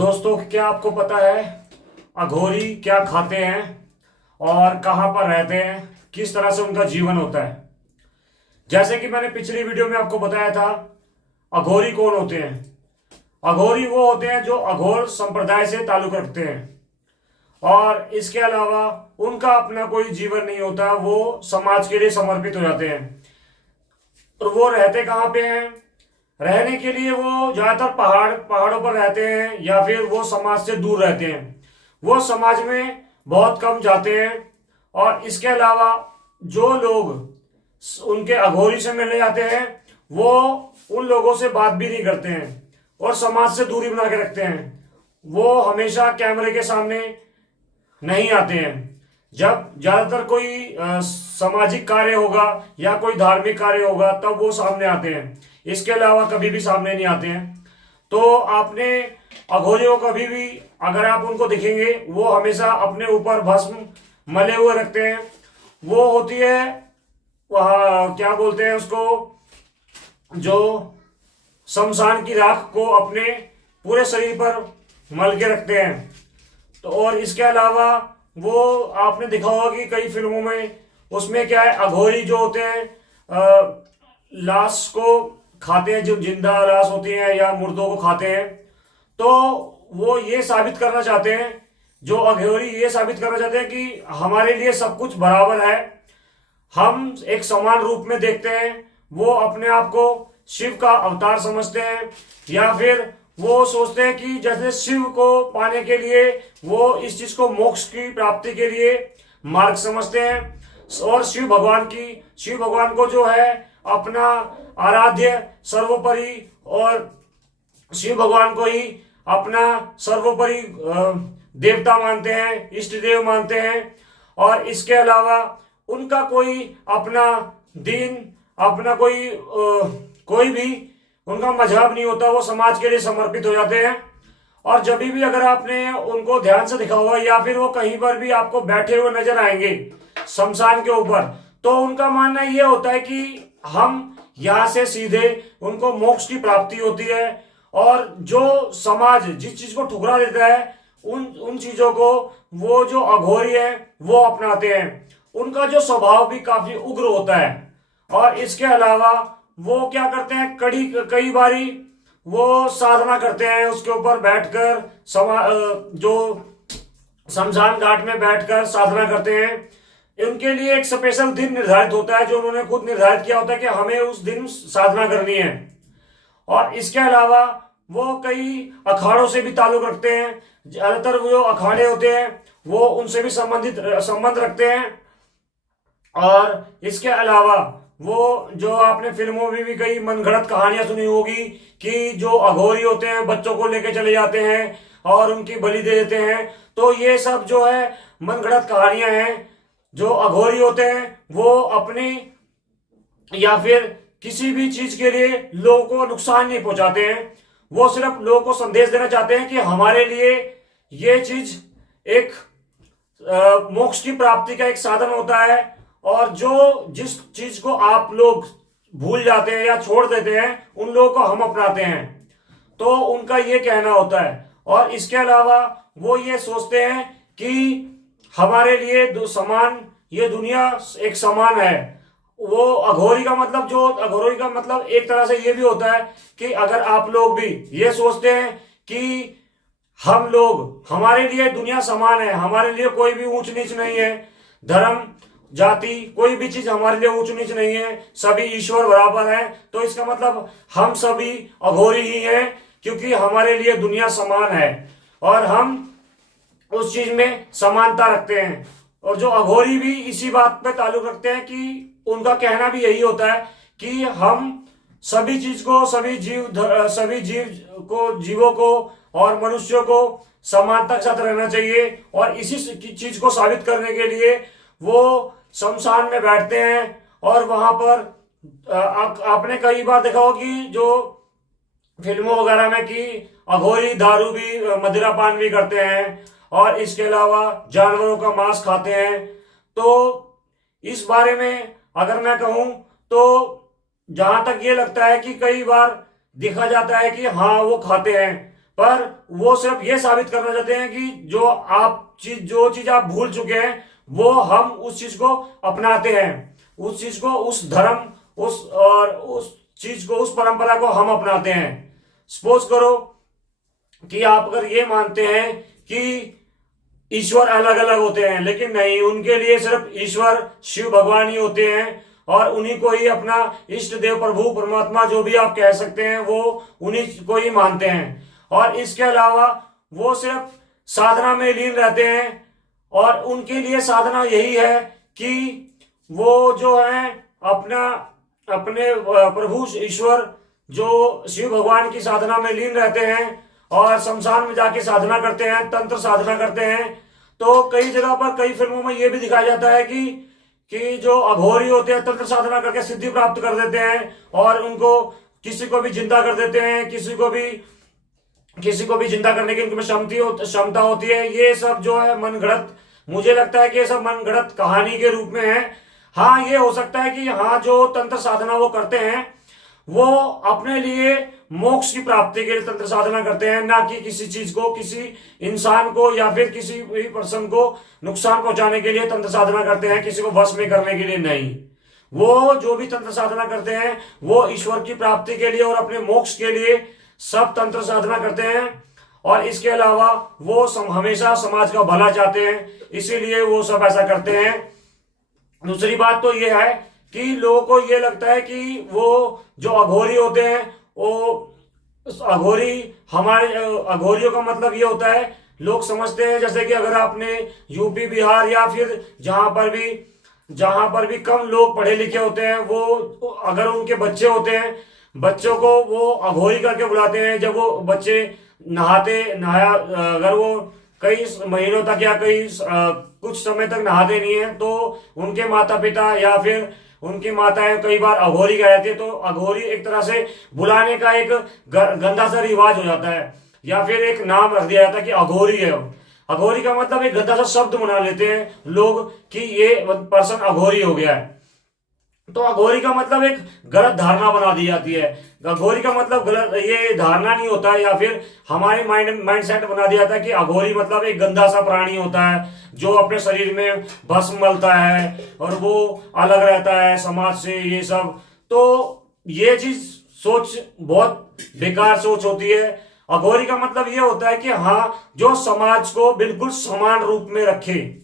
दोस्तों, क्या आपको पता है अघोरी क्या खाते हैं और कहाँ पर रहते हैं, किस तरह से उनका जीवन होता है। जैसे कि मैंने पिछली वीडियो में आपको बताया था, अघोरी कौन होते हैं। अघोरी वो होते हैं जो अघोर संप्रदाय से ताल्लुक रखते हैं और इसके अलावा उनका अपना कोई जीवन नहीं होता, वो समाज के लिए समर्पित हो जाते हैं। और वो रहते कहाँ पे हैं? रहने के लिए वो ज्यादातर पहाड़ों पर रहते हैं या फिर वो समाज से दूर रहते हैं। वो समाज में बहुत कम जाते हैं और इसके अलावा जो लोग उनके अघोरी से मिलने जाते हैं वो उन लोगों से बात भी नहीं करते हैं और समाज से दूरी बना के रखते हैं। वो हमेशा कैमरे के सामने नहीं आते हैं। जब ज्यादातर कोई सामाजिक कार्य होगा या कोई धार्मिक कार्य होगा तब वो सामने आते हैं, इसके अलावा कभी भी सामने नहीं आते हैं। तो आपने अघोरियों कभी भी अगर आप उनको दिखेंगे वो हमेशा अपने ऊपर भस्म मले हुए रखते हैं। वो होती है वह क्या बोलते हैं उसको, जो शमशान की राख को अपने पूरे शरीर पर मल के रखते हैं। तो और इसके अलावा वो आपने देखा होगा कि कई फिल्मों में उसमें क्या है, अघोरी जो होते हैं लाश को खाते हैं, जो जिंदा लाश होती है या मुर्दों को खाते हैं। तो वो ये साबित करना चाहते हैं, जो अघोरी ये साबित करना चाहते हैं कि हमारे लिए सब कुछ बराबर है, हम एक समान रूप में देखते हैं। वो अपने आप को शिव का अवतार समझते हैं या फिर वो सोचते हैं कि जैसे शिव को पाने के लिए वो इस चीज को मोक्ष की प्राप्ति के लिए मार्ग समझते हैं। और शिव भगवान को जो है अपना आराध्य सर्वोपरि और शिव भगवान को ही अपना सर्वोपरि देवता मानते हैं, इष्ट देव मानते हैं। और इसके अलावा उनका कोई अपना दीन, अपना कोई भी उनका मजहब नहीं होता, वो समाज के लिए समर्पित हो जाते हैं। और जब भी अगर आपने उनको ध्यान से देखा होगा या फिर वो कहीं पर भी आपको बैठे हुए नजर आएंगे शमशान के ऊपर, तो उनका मानना ये होता है कि हम यहां से सीधे उनको मोक्ष की प्राप्ति होती है। और जो समाज जिस चीज को ठुकरा देता है उन चीजों को वो जो अघोरी है वो अपनाते हैं। उनका जो स्वभाव भी काफी उग्र होता है। और इसके अलावा वो क्या करते हैं, कई बारी वो साधना करते हैं, उसके ऊपर बैठकर जो शमशान घाट में बैठकर साधना करते हैं। उनके लिए एक स्पेशल दिन निर्धारित होता है जो उन्होंने खुद निर्धारित किया होता है कि हमें उस दिन साधना करनी है। और इसके अलावा वो कई अखाड़ों से भी ताल्लुक रखते हैं। ज्यादातर वो जो अखाड़े होते हैं वो उनसे भी संबंध रखते हैं। और इसके अलावा वो जो आपने फिल्मों में भी कई मनगढ़ंत कहानियां सुनी होगी कि जो अघोरी होते हैं बच्चों को लेके चले जाते हैं और उनकी बलि दे देते हैं। तो ये सब जो है मनगढ़ंत कहानियां हैं। जो अघोरी होते हैं वो अपनी या फिर किसी भी चीज के लिए लोगों को नुकसान नहीं पहुंचाते हैं। वो सिर्फ लोगों को संदेश देना चाहते हैं कि हमारे लिए ये चीज एक मोक्ष की प्राप्ति का एक साधन होता है। और जो जिस चीज को आप लोग भूल जाते हैं या छोड़ देते हैं उन लोगों को हम अपनाते हैं। तो उनका ये कहना होता है। और इसके अलावा वो ये सोचते हैं कि हमारे लिए ये दुनिया एक समान है। वो अघोरी का मतलब एक तरह से ये भी होता है कि अगर आप लोग भी ये सोचते हैं कि हमारे लिए दुनिया समान है, हमारे लिए कोई भी ऊंच नीच नहीं है, धर्म जाति कोई भी चीज हमारे लिए ऊंच नीच नहीं है, सभी ईश्वर बराबर है, तो इसका मतलब हम सभी अघोरी ही हैं क्योंकि हमारे लिए दुनिया समान है और हम उस चीज में समानता रखते हैं। और जो अघोरी भी इसी बात पे ताल्लुक रखते हैं कि उनका कहना भी यही होता है कि हम सभी जीवों को और मनुष्यों को समानता के साथ रहना चाहिए। और इसी चीज को साबित करने के लिए वो शमशान में बैठते हैं। और वहां पर आपने कई बार देखा होगा कि जो फिल्मों वगैरह में कि अघोरी दारू भी मदिरा पान भी करते हैं और इसके अलावा जानवरों का मांस खाते हैं। तो इस बारे में अगर मैं कहूं तो जहां तक ये लगता है कि कई बार देखा जाता है कि हाँ वो खाते हैं, पर वो सिर्फ ये साबित करना चाहते हैं कि जो चीज आप भूल चुके हैं वो हम उस चीज को अपनाते हैं, उस चीज को, उस धर्म, उस चीज को, उस परंपरा को हम अपनाते हैं। सपोज करो कि आप अगर ये मानते हैं कि ईश्वर अलग अलग होते हैं, लेकिन नहीं, उनके लिए सिर्फ ईश्वर शिव भगवान ही होते हैं और उन्हीं को ही अपना इष्ट देव, प्रभु, परमात्मा जो भी आप कह सकते हैं वो उन्हीं को ही मानते हैं। और इसके अलावा वो सिर्फ साधना में लीन रहते हैं और उनके लिए साधना यही है कि वो जो है अपने प्रभु ईश्वर जो शिव भगवान की साधना में लीन रहते हैं और शमशान में जाके साधना करते हैं, तंत्र साधना करते हैं। तो कई जगह पर, कई फिल्मों में यह भी दिखाया जाता है कि जो अघोरी होते हैं तंत्र साधना करके सिद्धि प्राप्त कर देते हैं और उनको किसी को भी जिंदा कर देते हैं, किसी को भी जिंदा करने की उनमें क्षमता होती है। ये सब जो है मनगढ़ंत, मुझे लगता है कि ये सब मनगढ़ंत कहानी के रूप में है। हाँ, ये हो सकता है कि हाँ, जो तंत्र साधना वो करते हैं वो अपने लिए मोक्ष की प्राप्ति के लिए तंत्र साधना करते हैं, ना कि किसी चीज को, किसी इंसान को या फिर किसी भी पर्सन को नुकसान पहुंचाने के लिए तंत्र साधना करते हैं, किसी को वश में करने के लिए नहीं। वो जो भी तंत्र साधना करते हैं वो ईश्वर की प्राप्ति के लिए और अपने मोक्ष के लिए सब तंत्र साधना करते हैं। और इसके अलावा वो हमेशा समाज का भला चाहते हैं, इसीलिए वो सब ऐसा करते हैं। दूसरी बात तो ये है कि लोगों को ये लगता है कि वो जो अघोरी होते हैं वो अघोरियों का मतलब ये होता है, लोग समझते हैं जैसे कि अगर आपने यूपी, बिहार या फिर जहां पर भी कम लोग पढ़े लिखे होते हैं, वो अगर उनके बच्चे होते हैं, बच्चों को वो अघोरी करके बुलाते हैं। जब वो बच्चे अगर वो कई महीनों तक या कुछ समय तक नहाते नहीं है तो उनके माता पिता या फिर उनकी माताएं कई बार अघोरी कह जाती है। तो अघोरी एक तरह से बुलाने का एक गंदा सा रिवाज हो जाता है या फिर एक नाम रख दिया जाता है कि अघोरी है। अघोरी का मतलब एक गंदा सा शब्द बना लेते हैं लोग कि ये पर्सन अघोरी हो गया है। तो अघोरी का मतलब एक गलत धारणा बना दी जाती है। अघोरी का मतलब गलत ये धारणा नहीं होता है, या फिर हमारे माइंड सेट बना दिया जाता है कि अघोरी मतलब एक गंदा सा प्राणी होता है जो अपने शरीर में भस्म मलता है और वो अलग रहता है समाज से, ये सब। तो ये चीज सोच बहुत बेकार सोच होती है। अघोरी का मतलब ये होता है कि हाँ, जो समाज को बिल्कुल समान रूप में रखे,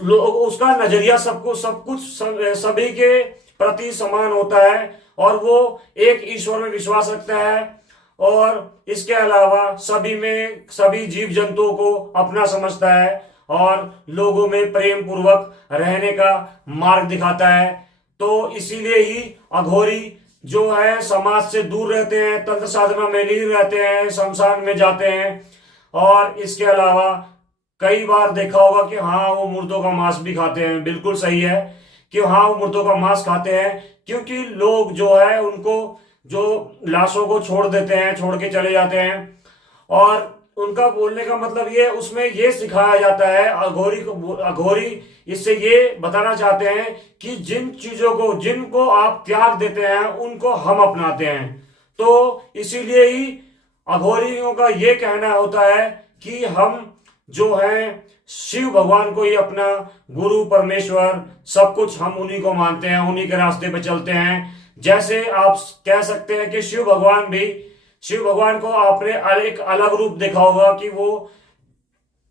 लोग उसका नजरिया सभी के प्रति समान होता है और वो एक ईश्वर में विश्वास रखता है और इसके अलावा सभी जीव जंतुओं को अपना समझता है और लोगों में प्रेम पूर्वक रहने का मार्ग दिखाता है। तो इसीलिए ही अघोरी जो है समाज से दूर रहते हैं, तंत्र साधना में लीन रहते हैं, शमशान में जाते हैं। और इसके अलावा कई बार देखा होगा कि हाँ, वो मुर्दों का मांस भी खाते हैं। बिल्कुल सही है कि हाँ, वो मुर्दों का मांस खाते हैं, क्योंकि लोग जो है उनको जो लाशों को छोड़ देते हैं, छोड़ के चले जाते हैं। और उनका बोलने का मतलब ये, उसमें ये सिखाया जाता है अघोरी इससे ये बताना चाहते हैं कि जिन चीजों को, जिनको आप त्याग देते हैं उनको हम अपनाते हैं। तो इसीलिए ही अघोरियों का ये कहना होता है कि हम जो है शिव भगवान को ही अपना गुरु, परमेश्वर, सब कुछ हम उन्हीं को मानते हैं, उन्हीं के रास्ते पे चलते हैं। जैसे आप कह सकते हैं कि शिव भगवान को आपने एक अलग रूप देखा होगा कि वो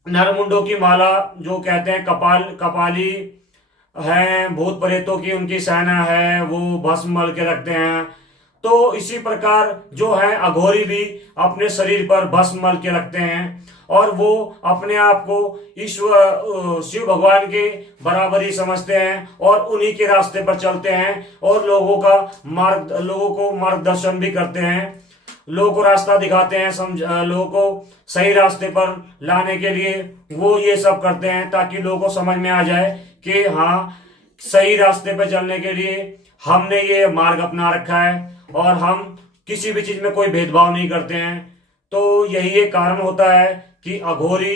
नरमुंडों की माला, जो कहते हैं कपाली है, भूत प्रेतों की उनकी सेना है, वो भस्म मल के रखते हैं। तो इसी प्रकार जो है अघोरी भी अपने शरीर पर भस्म मल के रखते हैं और वो अपने आप को ईश्वर, शिव भगवान के बराबर ही समझते हैं और उन्हीं के रास्ते पर चलते हैं और लोगों को मार्गदर्शन भी करते हैं, लोगों को रास्ता दिखाते हैं, लोगों को सही रास्ते पर लाने के लिए वो ये सब करते हैं, ताकि लोगों को समझ में आ जाए कि हाँ, सही रास्ते पर चलने के लिए हमने ये मार्ग अपना रखा है और हम किसी भी चीज में कोई भेदभाव नहीं करते हैं। तो यही एक कारण होता है कि अघोरी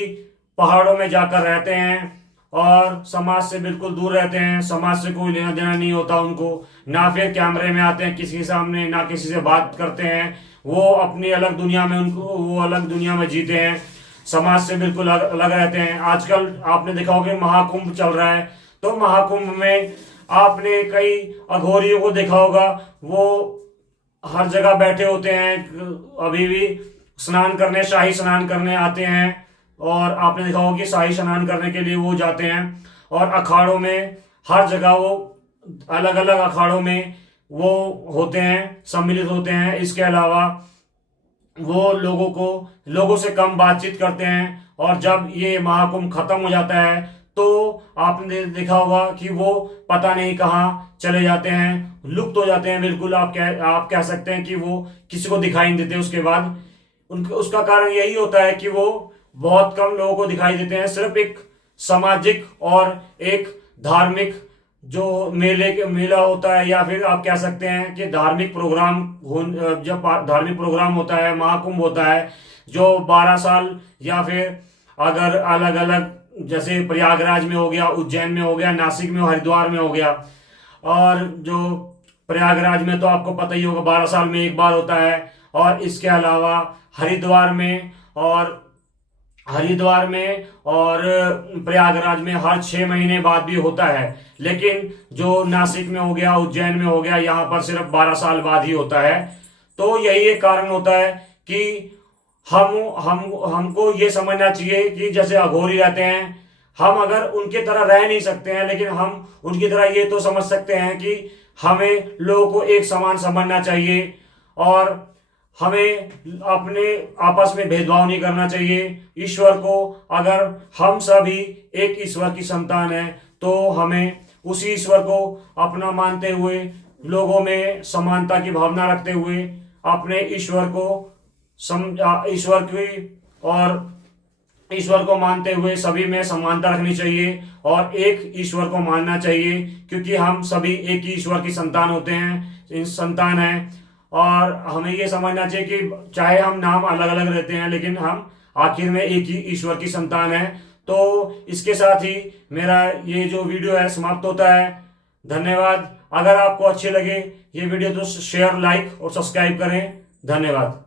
पहाड़ों में जाकर रहते हैं और समाज से बिल्कुल दूर रहते हैं। समाज से कोई लेना देना नहीं होता उनको, ना फिर कैमरे में आते हैं किसी के सामने, ना किसी से बात करते हैं। वो अपनी अलग दुनिया में, उनको वो अलग दुनिया में जीते हैं, समाज से बिल्कुल अलग रहते हैं। आजकल आपने देखा होगा महाकुंभ चल रहा है, तो महाकुंभ में आपने कई अघोरियों को देखा होगा, वो हर जगह बैठे होते हैं, अभी भी स्नान करने, शाही स्नान करने आते हैं। और आपने देखा होगा कि शाही स्नान करने के लिए वो जाते हैं, और अखाड़ों में हर जगह वो अलग अलग अखाड़ों में वो होते हैं, सम्मिलित होते हैं। इसके अलावा वो लोगों से कम बातचीत करते हैं, और जब ये महाकुंभ खत्म हो जाता है तो आपने देखा होगा कि वो पता नहीं कहाँ चले जाते हैं, लुप्त हो जाते हैं बिल्कुल। आप कह सकते हैं कि वो किसी को दिखाई नहीं देते उसके बाद। उसका कारण यही होता है कि वो बहुत कम लोगों को दिखाई देते हैं। सिर्फ एक सामाजिक और एक धार्मिक जो मेला होता है, या फिर आप कह सकते हैं कि धार्मिक प्रोग्राम, जब धार्मिक प्रोग्राम होता है, महाकुंभ होता है, जो 12 साल, या फिर अगर अलग अलग जैसे प्रयागराज में हो गया, उज्जैन में हो गया, नासिक में, हरिद्वार में हो गया। और जो प्रयागराज में तो आपको पता ही होगा 12 साल में एक बार होता है, और इसके अलावा हरिद्वार में और प्रयागराज में हर 6 महीने बाद भी होता है। लेकिन जो नासिक में हो गया, उज्जैन में हो गया, यहाँ पर सिर्फ 12 साल बाद ही होता है। तो यही एक कारण होता है कि हमको ये समझना चाहिए कि जैसे अघोरी रहते हैं, हम अगर उनके तरह रह नहीं सकते हैं, लेकिन हम उनकी तरह ये तो समझ सकते हैं कि हमें लोगों को एक समान समझना चाहिए, और हमें अपने आपस में भेदभाव नहीं करना चाहिए। ईश्वर को, अगर हम सभी एक ईश्वर की संतान है, तो हमें उसी ईश्वर को अपना मानते हुए, लोगों में समानता की भावना रखते हुए, अपने ईश्वर को मानते हुए सभी में समानता रखनी चाहिए, और एक ईश्वर को मानना चाहिए, क्योंकि हम सभी एक ही ईश्वर की संतान है। और हमें ये समझना चाहिए कि चाहे हम नाम अलग अलग रहते हैं, लेकिन हम आखिर में एक ही ईश्वर की संतान है। तो इसके साथ ही मेरा ये जो वीडियो है समाप्त होता है। धन्यवाद। अगर आपको अच्छे लगे ये वीडियो तो शेयर, लाइक और सब्सक्राइब करें। धन्यवाद।